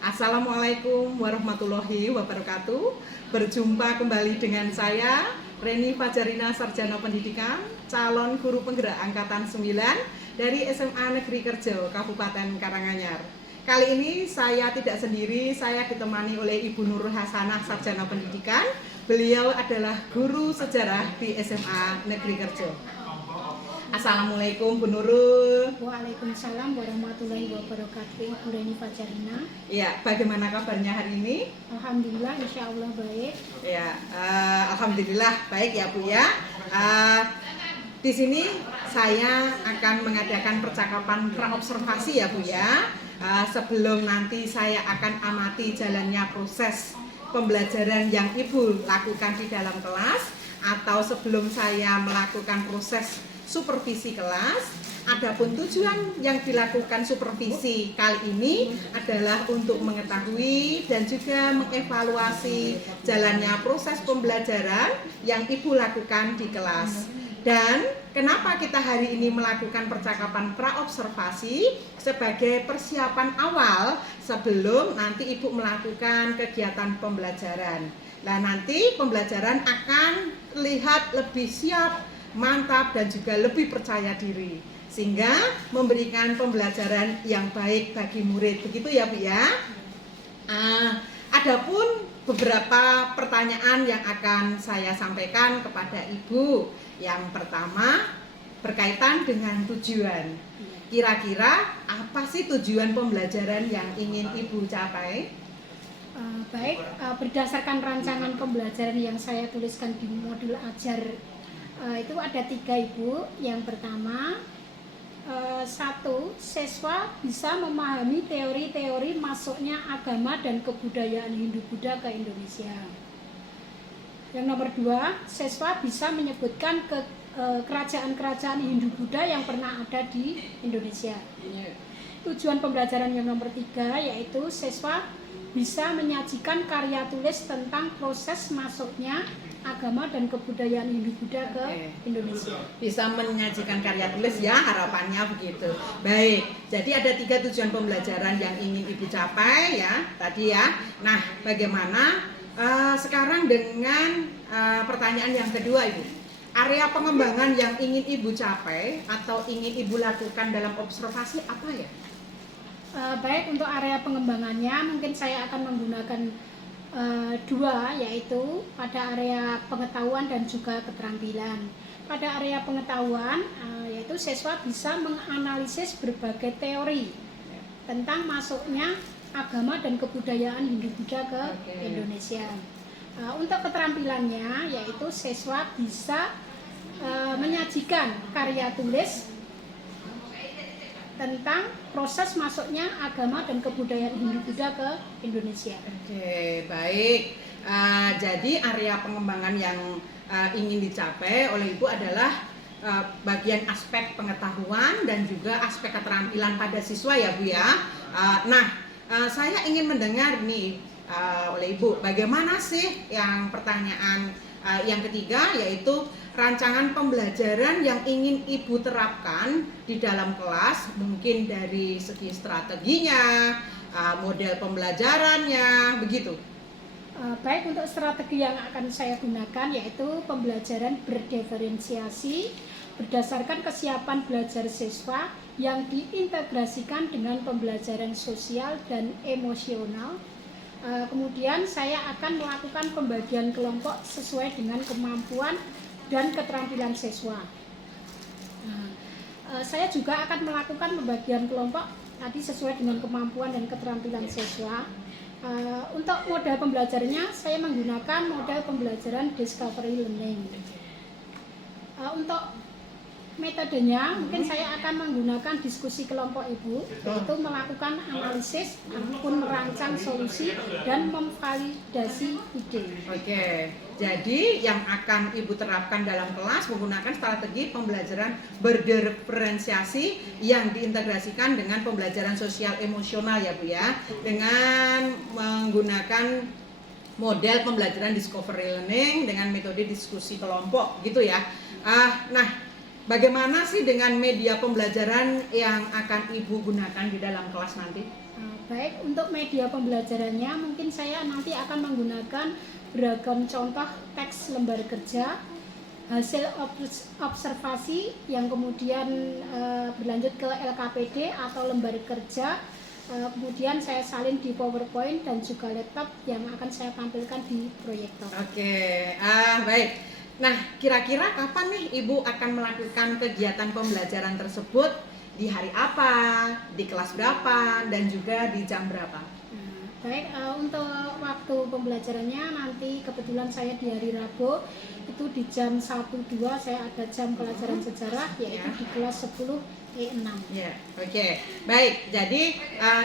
Assalamualaikum warahmatullahi wabarakatuh. Berjumpa kembali dengan saya Reni Fajarina, Sarjana Pendidikan, calon guru penggerak angkatan 9 dari SMA Negeri Kerjo, Kabupaten Karanganyar. Kali ini saya tidak sendiri, saya ditemani oleh Ibu Nurul Hasanah, Sarjana Pendidikan. Beliau adalah guru sejarah di SMA Negeri Kerjo. Assalamualaikum Bu Nurul. Waalaikumsalam warahmatullahi wabarakatuh, Ibu Reni Fajarina. Ya, bagaimana kabarnya hari ini? Alhamdulillah, insya Allah baik. Ya, alhamdulillah baik ya Bu ya. Di sini saya akan mengadakan percakapan praobservasi ya Bu ya. Sebelum nanti saya akan amati jalannya proses pembelajaran yang Ibu lakukan di dalam kelas, atau sebelum saya melakukan proses supervisi kelas. Adapun tujuan yang dilakukan supervisi kali ini adalah untuk mengetahui dan juga mengevaluasi jalannya proses pembelajaran yang Ibu lakukan di kelas. Dan kenapa kita hari ini melakukan percakapan praobservasi? Sebagai persiapan awal sebelum nanti Ibu melakukan kegiatan pembelajaran. Nah, nanti pembelajaran akan terlihat lebih siap, mantap, dan juga lebih percaya diri, sehingga memberikan pembelajaran yang baik bagi murid. Begitu ya Bu ya. Adapun beberapa pertanyaan yang akan saya sampaikan kepada Ibu. Yang pertama berkaitan dengan tujuan. Kira-kira apa sih tujuan pembelajaran yang ingin Ibu capai? Berdasarkan rancangan pembelajaran yang saya tuliskan di modul ajar, itu ada 3 Ibu. Yang pertama, 1, siswa bisa memahami teori-teori masuknya agama dan kebudayaan Hindu-Buddha ke Indonesia. Yang nomor 2, siswa bisa menyebutkan kerajaan-kerajaan Hindu-Buddha yang pernah ada di Indonesia. Tujuan pembelajaran yang nomor 3 yaitu siswa bisa menyajikan karya tulis tentang proses masuknya agama dan kebudayaan Hindu-Buddha ke Indonesia. Bisa menyajikan karya tulis ya, harapannya begitu. Baik, jadi ada 3 tujuan pembelajaran yang ingin Ibu capai ya tadi ya. Nah, bagaimana sekarang dengan pertanyaan yang kedua Ibu? Area pengembangan yang ingin Ibu capai atau ingin Ibu lakukan dalam observasi apa ya? Baik, untuk area pengembangannya mungkin saya akan menggunakan 2, yaitu pada area pengetahuan dan juga keterampilan. Pada area pengetahuan, yaitu siswa bisa menganalisis berbagai teori tentang masuknya agama dan kebudayaan Hindu-Buddha ke Indonesia. Untuk keterampilannya, yaitu siswa bisa menyajikan karya tulis tentang proses masuknya agama dan kebudayaan Hindu-Buddha ke Indonesia. Oke, baik. Jadi area pengembangan yang ingin dicapai oleh Ibu adalah bagian aspek pengetahuan dan juga aspek keterampilan pada siswa ya Bu ya. Saya ingin mendengar nih oleh Ibu, bagaimana sih yang pertanyaan yang ketiga, yaitu rancangan pembelajaran yang ingin Ibu terapkan di dalam kelas, mungkin dari segi strateginya, model pembelajarannya, begitu. Baik, untuk strategi yang akan saya gunakan yaitu pembelajaran berdiferensiasi berdasarkan kesiapan belajar siswa yang diintegrasikan dengan pembelajaran sosial dan emosional. Kemudian saya akan melakukan pembagian kelompok sesuai dengan kemampuan dan keterampilan siswa. Saya juga akan melakukan pembagian kelompok tadi sesuai dengan kemampuan dan keterampilan siswa. Untuk model pembelajarannya saya menggunakan model pembelajaran discovery learning. Untuk metodenya mungkin saya akan menggunakan diskusi kelompok Ibu, yaitu melakukan analisis ataupun merancang solusi dan memvalidasi ide. Oke, jadi yang akan Ibu terapkan dalam kelas menggunakan strategi pembelajaran berdiferensiasi yang diintegrasikan dengan pembelajaran sosial emosional ya Bu ya, dengan menggunakan model pembelajaran discovery learning dengan metode diskusi kelompok gitu ya. bagaimana sih dengan media pembelajaran yang akan Ibu gunakan di dalam kelas nanti? Baik, untuk media pembelajarannya mungkin saya nanti akan menggunakan beragam contoh teks lembar kerja, hasil observasi yang kemudian berlanjut ke LKPD atau lembar kerja, kemudian saya salin di PowerPoint dan juga laptop yang akan saya tampilkan di proyektor. Oke, baik. Nah, kira-kira kapan nih Ibu akan melakukan kegiatan pembelajaran tersebut? Di hari apa, di kelas berapa, dan juga di jam berapa? Baik, untuk waktu pembelajarannya nanti kebetulan saya di hari Rabu itu di jam 1-2 saya ada jam pelajaran sejarah yaitu di kelas 10E6. Ya, oke. Baik, jadi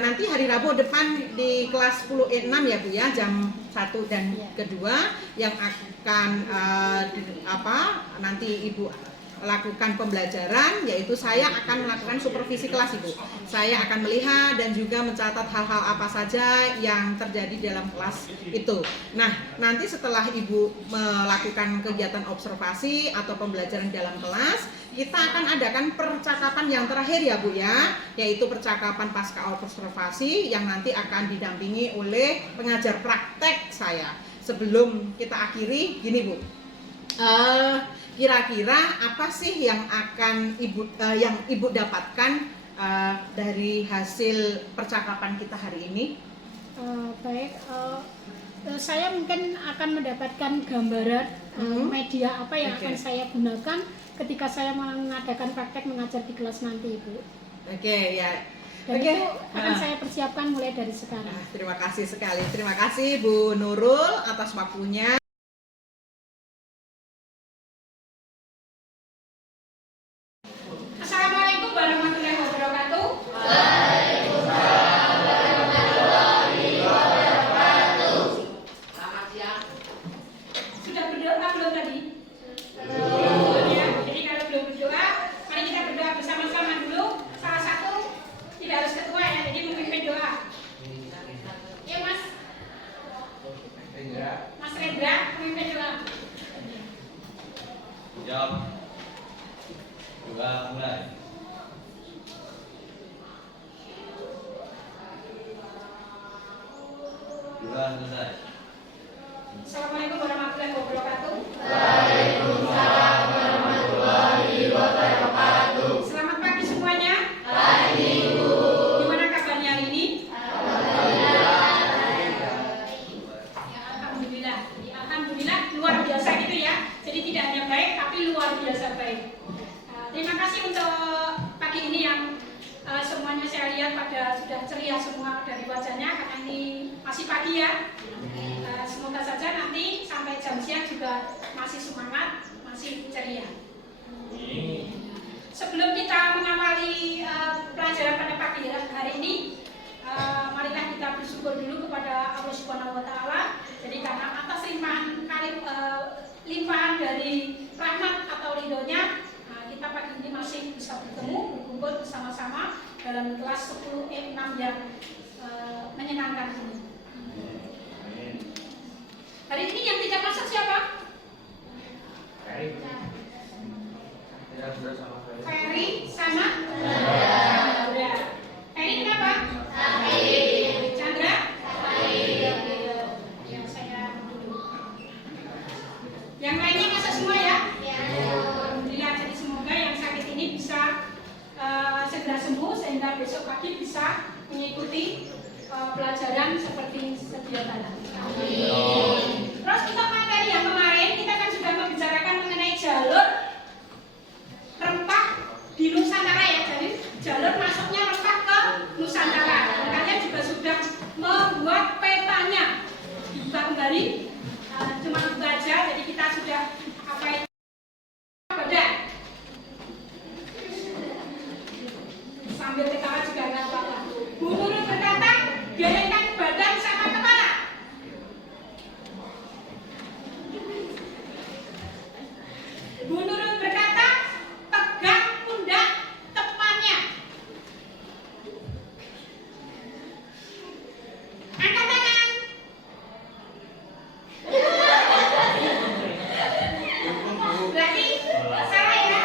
nanti hari Rabu depan di kelas 10E6 ya Bu ya, jam 1 dan kedua yang akan nanti Ibu lakukan pembelajaran, yaitu saya akan melakukan supervisi kelas Ibu. Saya akan melihat dan juga mencatat hal-hal apa saja yang terjadi dalam kelas itu. Nah, nanti setelah Ibu melakukan kegiatan observasi atau pembelajaran dalam kelas, kita akan adakan percakapan yang terakhir ya Bu ya, yaitu percakapan pasca observasi yang nanti akan didampingi oleh pengajar praktek saya. Sebelum kita akhiri, gini Bu. Kira-kira apa sih yang akan Ibu dapatkan dari hasil percakapan kita hari ini? Baik, saya mungkin akan mendapatkan gambaran media apa yang akan saya gunakan ketika saya mengadakan praktek mengajar di kelas nanti, Ibu. Oke, ya. Dan itu akan saya persiapkan mulai dari sekarang. Terima kasih sekali. Terima kasih Bu Nurul atas waktunya. Assalamualaikum warahmatullahi wabarakatuh. Selamat siang. Sudah berdoa belum tadi? Belum ya. Jadi kalau belum berdoa, mari kita berdoa bersama-sama dulu. Salah satu tidak harus ketua ya, jadi memimpin doa. Ya Mas. Mas Rendra, memimpin doa. Jawab. Doa mulai. Doa selesai. Assalamualaikum warahmatullahi wabarakatuh. Waalaikumsalam warahmatullahi wabarakatuh. Selamat pagi semuanya. Pagi Ibu. Gimana kabarnya hari ini? Ya, Alhamdulillah. Alhamdulillah luar biasa gitu ya. Jadi tidak hanya baik tapi luar biasa baik. Terima kasih untuk pagi ini yang semuanya saya lihat pada sudah ceria semua dari wajahnya karena ini masih pagi ya. Semoga saja nanti sampai jam siang juga masih semangat, masih ceria. Sebelum kita mengawali pelajaran pada pagi hari ini, marilah kita bersyukur dulu kepada Allah Subhanahu Wa Taala. Jadi karena atas limpahan dari rahmat atau ridhonya, kita pagi ini masih bisa bertemu, berkumpul bersama-sama dalam kelas 10E6 yang menyenangkan ini. Hari ini yang tidak masuk siapa? Ferry sama? Chandra. Ferry kenapa? Chandra? Yang saya dulu. Yang lainnya masuk semua ya? Alhamdulillah, jadi semoga yang sakit ini bisa segera sembuh sehingga besok pagi bisa mengikuti pelajaran seperti sedia kala. Terus untuk materi yang kemarin kita kan sudah membicarakan mengenai jalur rempah di Nusantara ya, jadi jalur masuknya rempah ke Nusantara. Dan kalian juga sudah membuat petanya, dibuka kembali, cuma baca, jadi kita sudah apa itu? Badan. Sambil ketawa juga nggak apa-apa. Bu Nurul berkata, gelengkan badan sama kepala. Bu Nurul berkata, pegang pundak temannya. Angkat tangan. Berarti salah ya.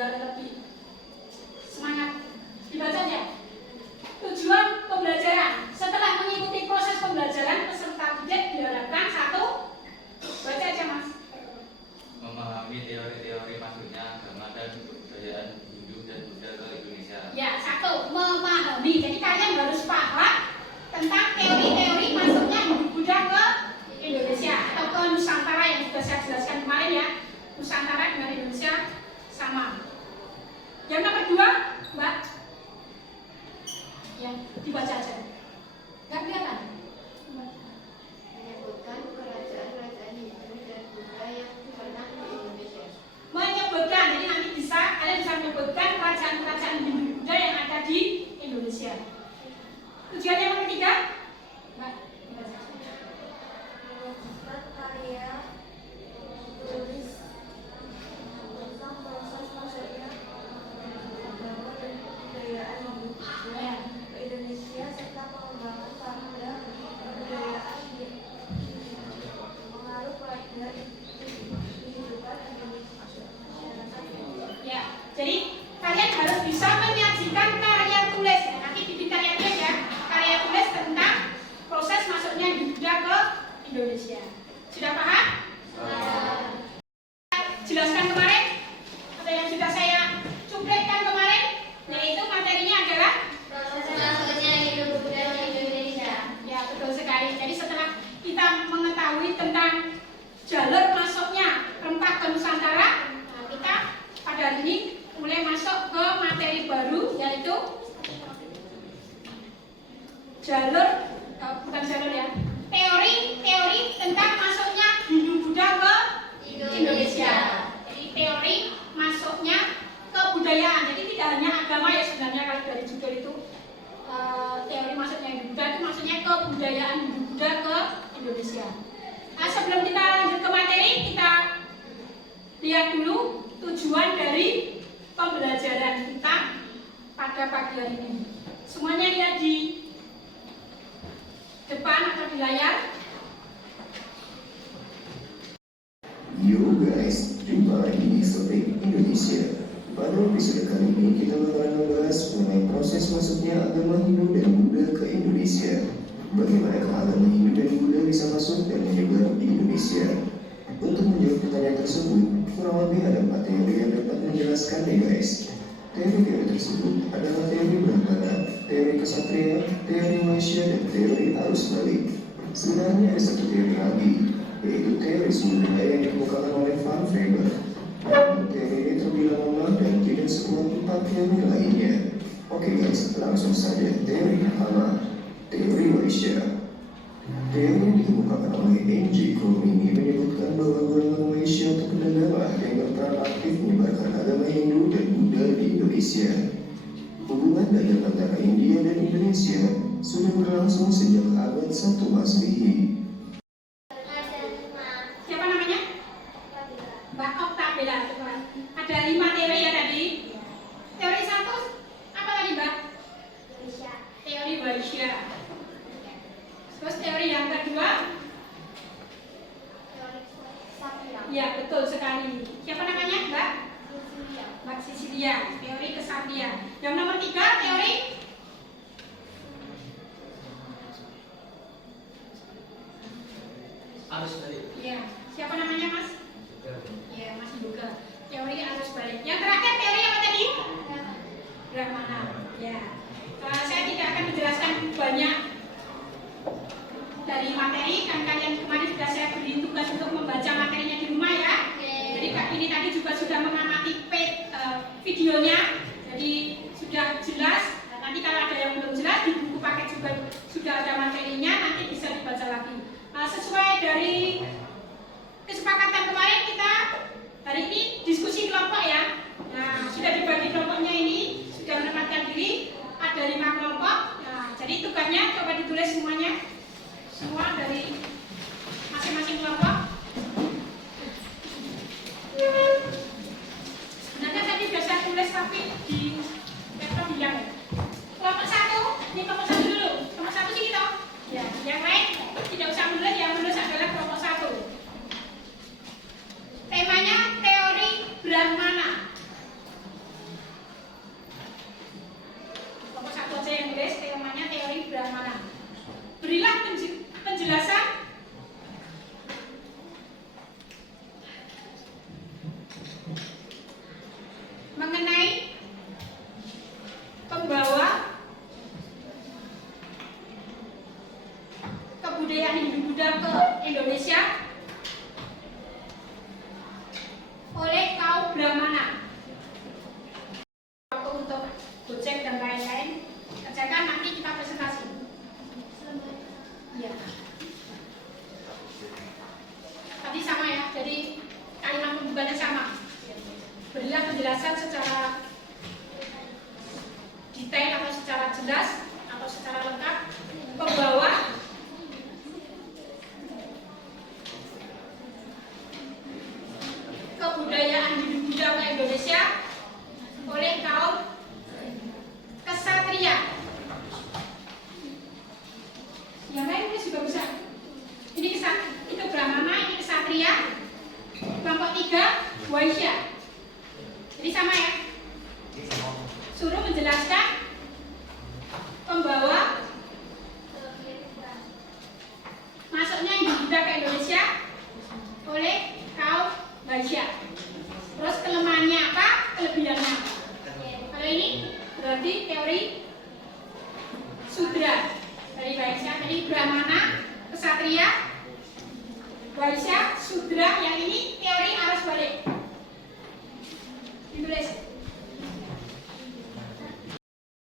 biar lebih semangat. Dibaca ya. Tujuan pembelajaran. Setelah mengikuti proses pembelajaran, peserta didik diharapkan satu, baca aja Mas. Memahami teori-teori masuknya agama dan kebudayaan Hindu dan Buddha ke Indonesia. Ya, satu, memahami. Jadi kalian harus paham tentang teori-teori masuknya Hindu Buddha ke Indonesia atau ke Nusantara yang sudah saya jelaskan kemarin ya. Nusantara dengan Indonesia sama. Yang nomor dua, Mbak, yang dibaca aja. Nggak kelihatan? Menyebutkan kerajaan-kerajaan Hindu dan Buddha yang pernah di Indonesia. Menyebutkan, jadi nanti kalian bisa menyebutkan kerajaan-kerajaan Hindu Buddha yang ada di Indonesia. Tujuan yang ketiga, Mbak, dibaca. Mengumpulkan karya tulis tentang proses masuknya agama dan kebudayaan Hindu Buddha ke Indonesia serta pengembangan pada kebudayaan pengaruh pada kehidupan Indonesia. Ya, jadi kalian harus bisa menyajikan karya tulis. Nanti bikin karya tulis ya. Karya tulis tentang proses masuknya Hindu Buddha ke Indonesia. Sudah paham? Jelaskan kemarin atau yang sudah saya cuplikan kemarin, yaitu materinya adalah Proses masuknya Hindu Buddha ke Indonesia. ya betul sekali. Jadi setelah kita mengetahui tentang jalur masuknya rempah ke Nusantara, nah kita pada hari ini mulai masuk ke materi baru, yaitu jalur bukan jalur ya, teori tentang masuknya Hindu Buddha ke Indonesia. Jadi teori masuknya kebudayaan. Jadi tidak hanya agama ya sebenarnya, kalau dari judul itu teori masuknya Hindu Buddha itu maksudnya kebudayaan Hindu Buddha ke Indonesia. Nah, sebelum kita lanjut ke materi, kita lihat dulu tujuan dari pembelajaran kita pada pagi hari ini. Semuanya lihat di depan atau di layar. Yo guys, jumpa lagi di Sotek Indonesia. Pada episode kali ini kita bakalan membahas mengenai proses masuknya agama Hindu dan Buddha ke Indonesia. Bagaimana agama Hindu dan Buddha bisa masuk dan menyebar di Indonesia? Untuk menjawab pertanyaan tersebut, kurang lebih ada 4 teori yang dapat menjelaskan nih guys. Teori-teori tersebut adalah teori Brahmana, teori Kesatria, teori Malaysia, dan teori arus balik. Sebenarnya ada satu teori lagi, yaitu teori sumber daya yang dikemukakan oleh Van Weber. Teori ini terbilang lemah dan tidak sekuat 4 teori lainnya. Oke guys, langsung saja teori pertama, teori Malaysia. Teori yang dikemukakan oleh M.J. Cromini menyebutkan bahwa golongan Malaysia terkenal yang berperan aktif menyebarkan agama Hindu dan Buddha di Indonesia. Hubungan dagang antara India dan Indonesia sudah berlangsung sejak abad 1 Masehi. Siapa namanya? Mbak Oktabela. Ada 5 teori ya tadi. Teori 1 apa tadi Mbak? Teori Malaysia. Terus teori yang kedua? Ya betul sekali. Siapa namanya Mbak? Mbak Sisilia. Teori Kesatria. Yang nomor 3 teori? Arus balik. Ya. Siapa namanya Mas? Ya Mas Buka. Teori arus balik. Yang terakhir teori apa tadi? Brahmana. Ya. Saya tidak akan menjelaskan banyak dari materi, kan kalian kemarin sudah saya beri tugas untuk membaca materinya di rumah ya. Jadi ini tadi juga sudah mengamati videonya, jadi sudah jelas. Nah, nanti kalau ada yang belum jelas di buku paket juga sudah ada materinya, nanti bisa dibaca lagi. Sesuai dari kesepakatan kemarin kita hari ini diskusi kelompok ya. Nah, sudah dibagi kelompoknya ini, sudah menempatkan diri, ada 5 kelompok. Nah, jadi tugasnya coba ditulis semuanya. Semua dari masing-masing kelompok. Sebenarnya tadi sudah saya tulis tapi penjelasan secara detail atau secara jelas atau secara lengkap pembawa kebudayaan hidup budaya Indonesia oleh kaum kesatria. Yang lain ini juga bisa. Ini itu Brahmana, ini kesatria. Kelompok 3 Waisya. Jadi sama ya. Suruh menjelaskan pembawa masuknya Hindu ke Indonesia oleh kaum Waisya. Terus kelemahannya apa? Kelebihannya apa? Kalau ini berarti teori Sudra dari Waisya. Jadi Brahmana, Kesatria, Waisya, Sudra. Yang ini teori arus balik. Ditulis.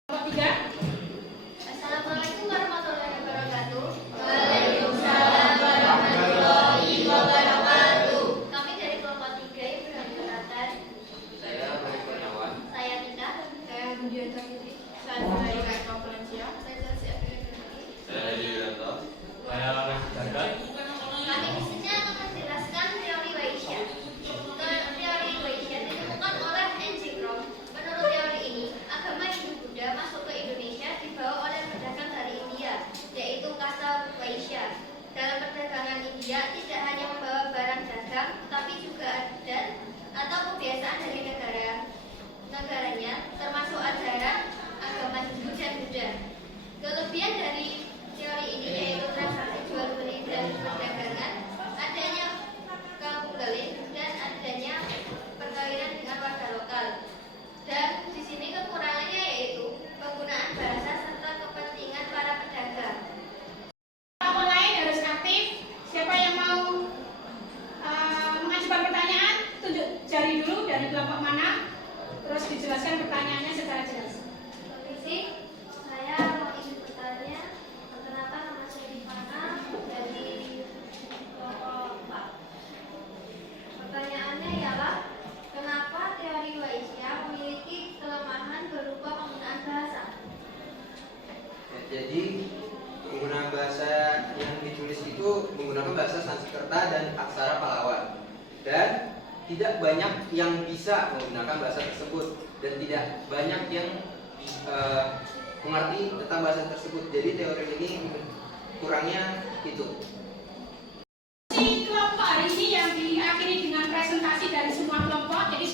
Kelompok 3. Assalamualaikum warahmatullahi wabarakatuh. Waalaikumsalam warahmatullahi wabarakatuh. Kami dari kelompok 3 Ibrahim Jonathan. Saya Baik Kurniawan. Saya Tika. Saya Budianta Fitri. Saya Zulaika Eka Valencia. Saya Zasi Abigail. Saya Hadi Wiranto. Saya Jagat. Kami di sini akan menjelaskan teori Waisya. Teori Waisya ditemukan oleh N.J. Krom. Menurut teori ini, agama Hindu Buddha masuk ke Indonesia dibawa oleh pedagang dari India, yaitu kasta Waisya. Dalam perdagangan India tidak hanya membawa barang dagang, tetapi juga adat atau kebiasaan dari negaranya, termasuk ajaran agama Hindu dan Buddha. Kelebihan dari teori ini yaitu transaksi jual beli dan perdagangan, adanya kampung galing dan adanya perkawinan dengan warga lokal. Dan di sini kekurangannya yaitu penggunaan bahasa serta kepentingan para pedagang. Kelompok lain harus aktif. Siapa yang mau mengajukan pertanyaan, tunjuk jari dulu dari kelompok mana, terus dijelaskan pertanyaannya secara jelas. Permisi, saya mau izin bertanya. Perkenalkan, nama saya Rifana dari kelompok 4. Pertanyaannya ialah, kenapa teori Waisya memiliki kelemahan berupa penggunaan bahasa? Jadi penggunaan bahasa yang ditulis itu menggunakan bahasa Sanskerta dan aksara Pallawan, dan tidak banyak yang bisa menggunakan bahasa tersebut dan tidak banyak yang mengerti tentang bahasa tersebut. Jadi teori ini kurangnya itu. Kelompok hari ini yang diakhiri dengan presentasi dari semua kelompok. Jadi